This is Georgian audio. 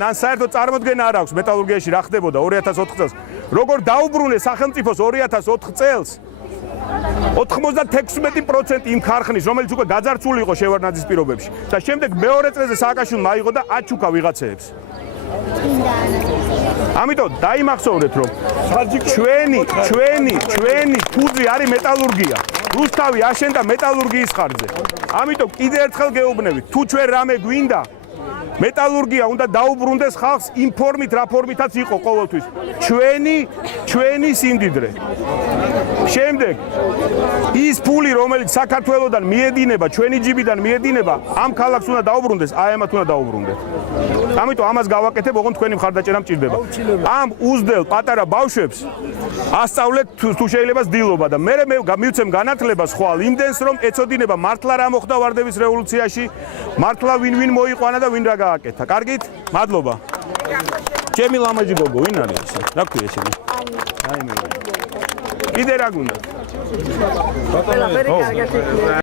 ან საერთოდ წარმოდგენა არ აქვს მეტალურგიაში რა ხდებოდა 2004 წელს. როგორ დაუბრუნეს სახელმწიფოს 2004 წელს 96% იმ ქარხნის, რომელიც უკვე გაძარცული იყო შევარდნაძის პირობებში და შემდეგ მეორე წელზე სააკაშვილმა აიღო და აჩუქა ვიღაცეებს. ამიტომ დაიმახსოვრეთ რომ ჩვენი ფუძე არის მეტალურგია. რუსთავი აშენდა მეტალურგიის ხარჯზე. ამიტომ კიდევ ერთხელ გეუბნებით, თუ ჩვენ რამე გვინდა მეტალურგია უნდა დაუბრუნდეს ხალხს იმ ფორმით, რა ფორმითაც იყო ყოველთვის. ჩვენი სიმდიდრე. შემდეგ ის ფული, რომელიც საქართველოსდან მიედინება, ჩვენი ჯიბიდან მიედინება, ამ ქალაქს უნდა დაუბრუნდეს, აი ამათ უნდა დაუბრუნდეთ. ამიტომ ამას გავაკეთებ, ოღონდ თქვენი მხარდაჭერა მჭირდება. ამ უზდელ პატარა ბავშვებს ასწავლეთ თუ შეიძლება ძილობა და მე მივცემ განათლებას ხვალ იმდენს, რომ ეცოდინება მართლა რა მოხდა ვარდების რევოლუციაში, მართლა ვინ მოიყვანა და ვინ რა გააკეთა. კარგით? მადლობა. ჩემი ლამაზი გოგო, ვინ არის ეს? რა ქვია შენი? აი მე. კიდე რა გუნდა?